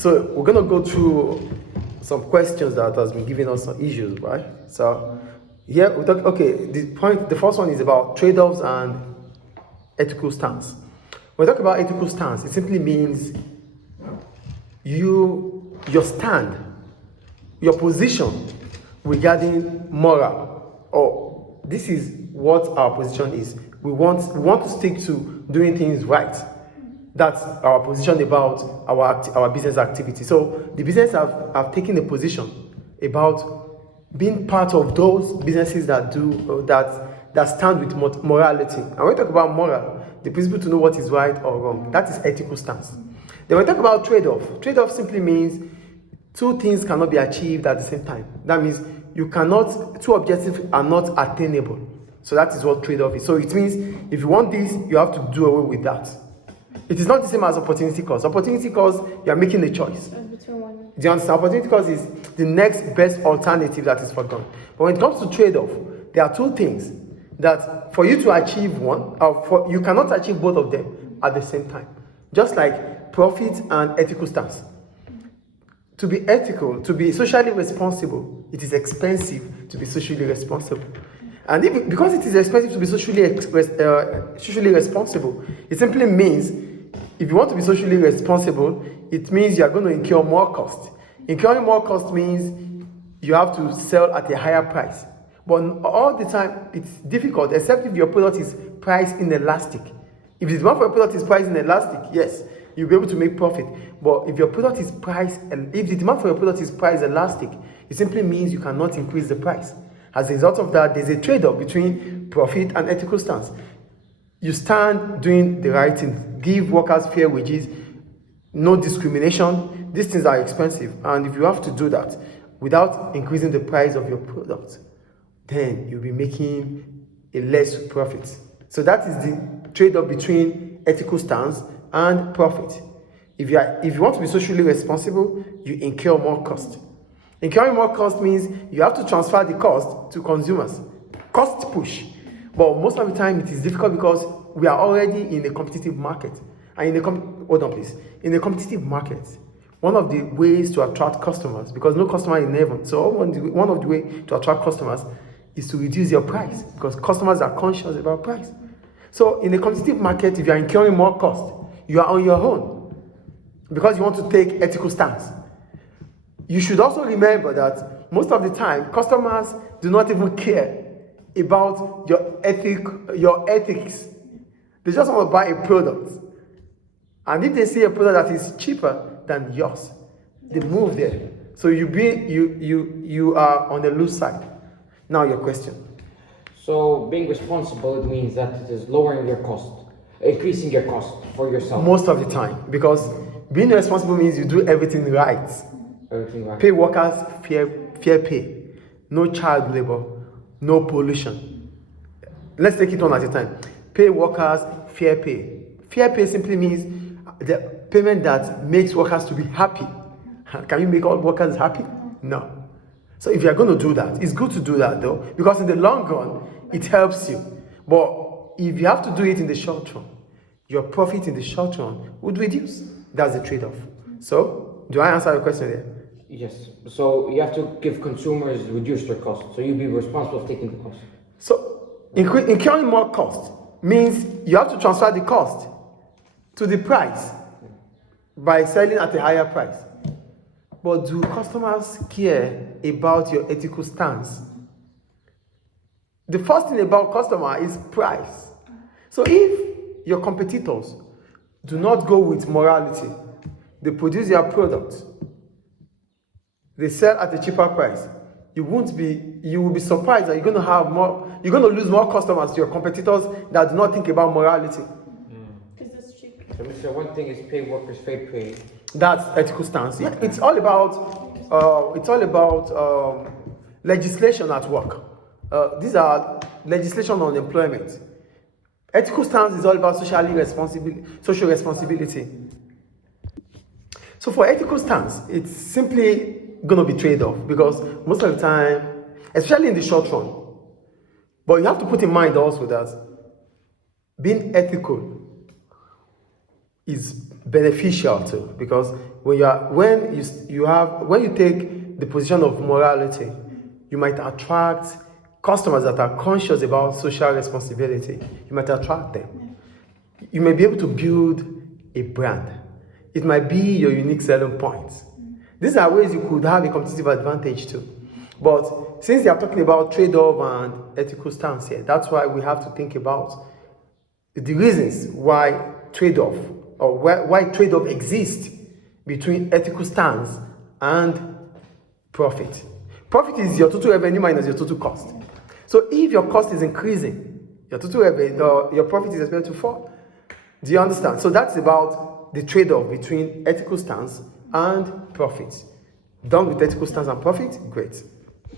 So we're gonna go through some questions that has been giving us some issues, right? So here we talk. Okay, the first one is about trade-offs and ethical stance. When we talk about ethical stance, it simply means your stand, your position regarding moral, or this is what our position is. We want to stick to doing things right. That's our position about our business activity. So the business have taken a position about being part of those businesses that do that stand with morality. And when we talk about moral, the principle to know what is right or wrong, that is ethical stance. Then when we talk about trade-off simply means two things cannot be achieved at the same time. That means two objectives are not attainable. So that is what trade-off is. So it means if you want this, you have to do away with that. It is not the same as opportunity cost. Opportunity cost, you are making a choice. Do you understand? Opportunity cost is the next best alternative that is forgone. But when it comes to trade-off, there are two things that for you to achieve one, you cannot achieve both of them at the same time. Just like profit and ethical stance. To be ethical, to be socially responsible, it is expensive to be socially responsible. And because it is expensive to be socially responsible, it simply means if you want to be socially responsible, it means you are going to incur more cost. Incurring more cost means you have to sell at a higher price. But all the time, it's difficult, except if your product is priced inelastic. If the demand for your product is priced inelastic, yes, you'll be able to make profit. But if the demand for your product is priced elastic, it simply means you cannot increase the price. As a result of that, there's a trade-off between profit and ethical stance. You stand doing the right thing, give workers fair wages, no discrimination. These things are expensive, and if you have to do that without increasing the price of your product, then you'll be making a less profit. So that is the trade-off between ethical stance and profit. If you want to be socially responsible, you incur more cost. Incurring more cost means you have to transfer the cost to consumers. Cost push. But most of the time it is difficult because we are already in a competitive market. And in a competitive market, one of the ways to attract customers, because no customer is heaven, so one of the ways to attract customers is to reduce your price, because customers are conscious about price. So in a competitive market, if you are incurring more cost, you are on your own because you want to take ethical stance. You should also remember that most of the time, customers do not even care about your ethics. They just want to buy a product. And if they see a product that is cheaper than yours, they move there. So you are on the loose side. Now your question. So being responsible, it means that it is lowering your cost, increasing your cost for yourself. Most of the time, because being responsible means you do everything right. Pay workers fair pay, no child labor, no pollution. Let's take it one at a time. Pay workers fair pay. Fair pay simply means the payment that makes workers to be happy. Can you make all workers happy? No. So if you're going to do that, it's good to do that though, because in the long run, it helps you. But if you have to do it in the short run, your profit in the short run would reduce. That's the trade-off. So, do I answer your question there? Yes. So you have to give consumers reduce their cost. So you'll be responsible for taking the cost. So incurring more cost means you have to transfer the cost to the price by selling at a higher price. But do customers care about your ethical stance? The first thing about customer is price. So if your competitors do not go with morality, they produce their product, they sell at a cheaper price, you will be surprised that you're going to lose more customers to your competitors that do not think about morality. Because that's cheap. So one thing is pay workers fair pay. That's ethical stance. Yeah, it's all about legislation at work. These are legislation on employment. Ethical stance is all about social responsibility. So for ethical stance, it's simply going to be trade-off, because most of the time, especially in the short run, but you have to put in mind also that being ethical is beneficial too, because when you take the position of morality, you might attract customers that are conscious about social responsibility. You might attract them. You may be able to build a brand. It might be your unique selling point. These are ways you could have a competitive advantage too. But since they are talking about trade-off and ethical stance here, that's why we have to think about the reasons why trade-off or why trade-off exists between ethical stance and profit. Profit is your total revenue minus your total cost. So if your cost is increasing, your total revenue, your profit is expected to fall. Do you understand? So that's about the trade-off between ethical stance and profit. Done with ethical stance and profit, great.